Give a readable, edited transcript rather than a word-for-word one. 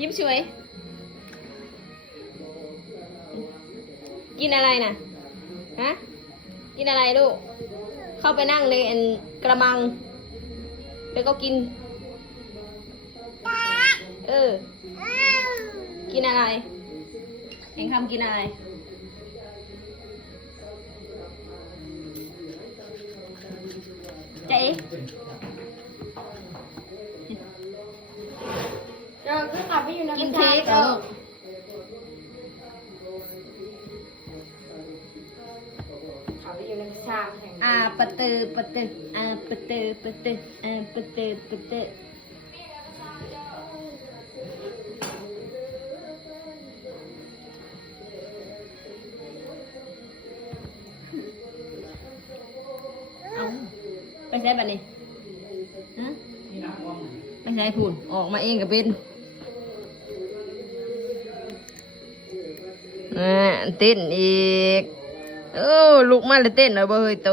ยิ้มสวยกินอะไรน่ะฮะกินอะไรลูกเข้าไปนั่งในกระมังแล้วก็กินกินอะไรเองทำกินอะไรเจ๊เราก็กลับไปอยู่ใน กินเค้กเหรอลูกขับไปอยู่ในชามแห่งปะเตอปะเตอปะเตอปะเตอปะเตอปะเตอไปใช้แบบนี้ไปใช้พูนออกมาเองกับเป็นเต้นอีกลุกมาเลยเต้นเลยบ่เฮ้ยโต